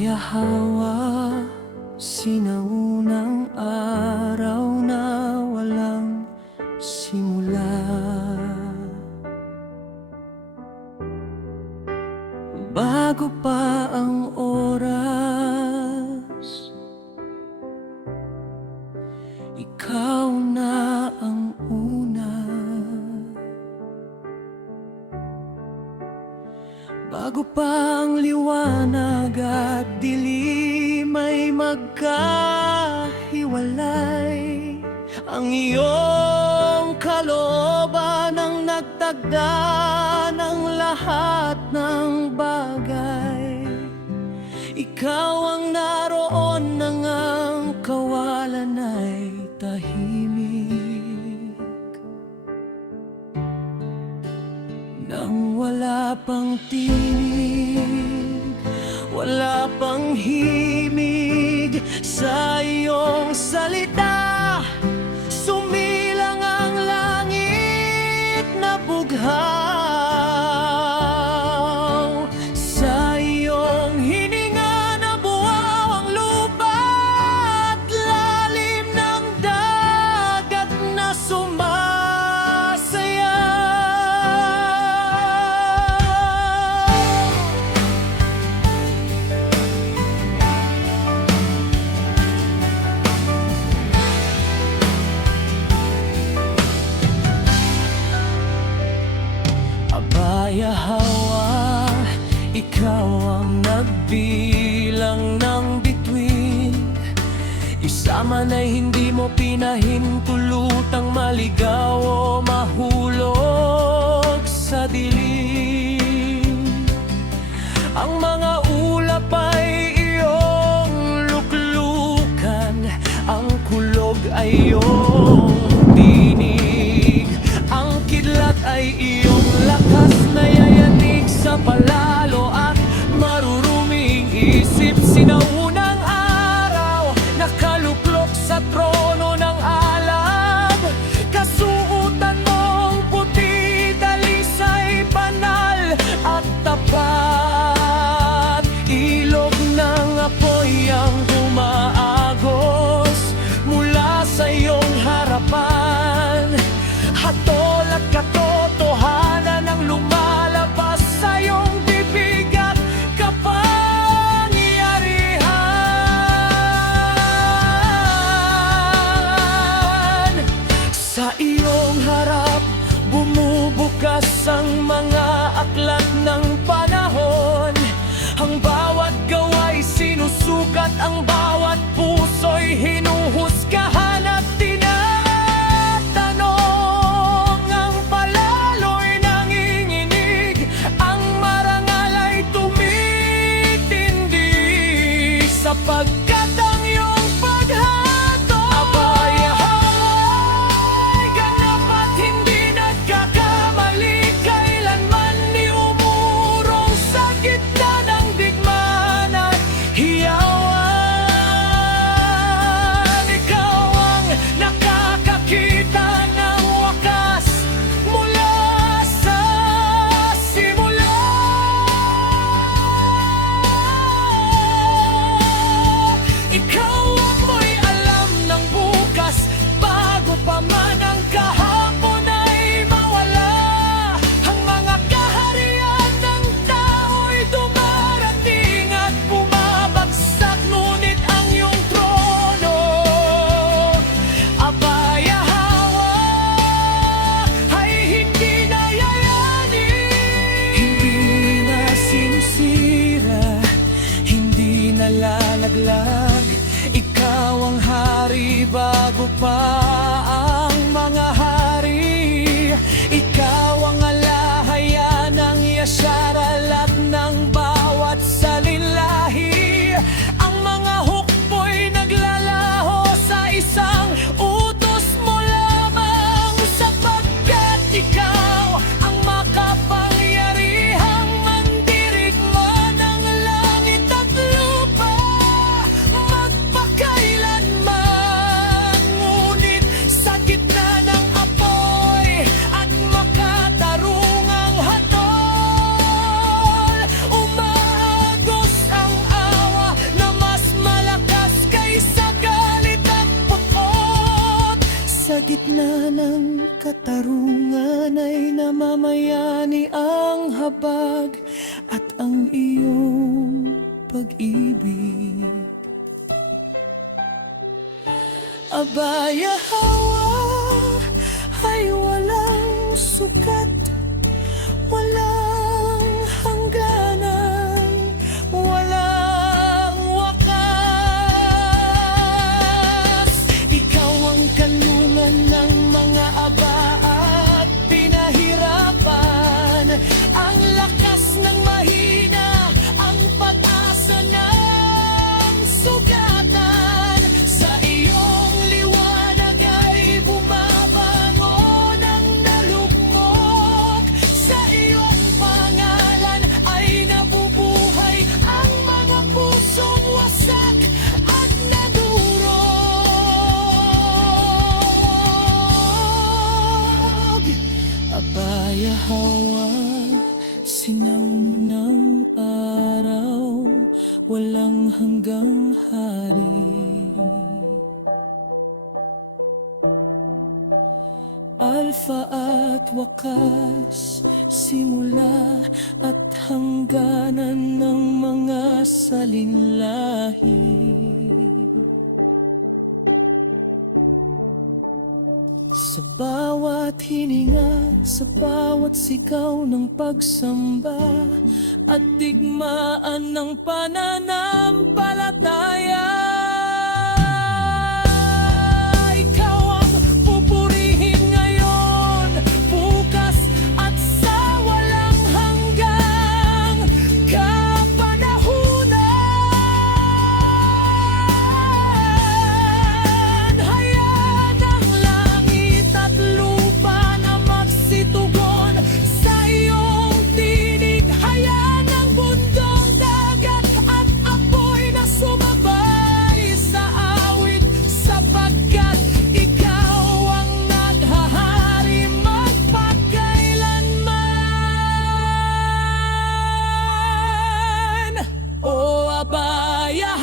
Abayahawa, sinaunang araw na walang simula. Bago pa ang oras, ikaw na ang una. Bago pa ang liwanag at dilim ay magkahiwalay, ang iyong kalooban ang nagtagda ng lahat ng bagay. Ikaw ang naroon nang ang kawalan ay tahimik. Nang wala pang tinig, wala pang himig sa iyong salita, sumilang ang langit na bughaw. Sa iyong hininga nabuhaw ang lupa at lalim ng dagat na Abayahawa, ikaw ang nagbilang ng bituin. Isa man ay hindi mo pinahintulutang maligaw o mahulog sa dilim. Ang mga ulap ay iyong luklukan, ang kulog ay iyong tinig, ang kidlat ay iyong lakas na yayanig sa palalo at maruruming isip. Sinaunang araw, nakaluklok sa trono ng alab, kasuotan mong puti, dalisay banal at tapat. Ilog ng apoy ang umaagos mula sa iyong harapan, hatol at katotohanan ang lumalabas sa iyong bibig at kapangyarihan. Sa iyong harap bumubukas ang mga aklat ng panahon, ang bawat gawa'y sinusukat, ang bawat puso'y hinuhusgahan at tinatanong. Ang palalo'y nanginginig, ang marangal ay tumitindi, sapagkat ang iyong paghato Abayahawa, ganap at hindi nagkakamali, kailanman ni umurong sa gitna ng digmaan at hiyawan. Ikaw ang nakakakita ng wakas mula sa simula. Ikaw ang may alam ng bukas, bago pa man ang kahapon ay mawala. Ang mga kaharian ng tao'y dumarating at bumabagsak, ngunit ang iyong trono, Abayahawa, ay hindi nayayanig. Hindi na sinisira, hindi nalalaglag. Ikaw ang hari bago pa ang mga hari. Ikaw ang alahayan ng Yasharal at ng bawat salinlahi. Ang mga hukbo'y naglalaho sa isang utos mo lamang, sapagkat ikaw ang makapangyarihang mandirigma ng langit at lupa magpakailanman. Ngunit sa gitna ng katarungan ay namamayani ang habag at ang iyong pag-ibig. Abaya hawa ay walang sukat, walang hangganan, walang wakas. Ikaw ang kanlungan ng mga aba at pinahirapan, ang lakas ng mahina, ang pag-asa ng sugatan. Sa iyong liwanag ay bumabangon ang nalugmok, sa iyong pangalan ay nabubuhay ang mga pusong wasak at nadurog. Abaya hawa, sinaunang araw, walang hanggang hari. Alpha at wakas, simula at hangganan ng mga salinlahi. Sa bawat hininga, sa bawat sigaw ng pagsamba at digmaan ng pananampalataya, ikaw ang pupurihin ngayon, bukas at sa walang hanggang kapanahunan. Hayaan ang langit at lupa na magsitugon sa iyong tinig. Hayaan ang bundok, dagat at apoy na sumabay sa awit, sapagkat ikaw ang naghahari magpakailanman. O abaya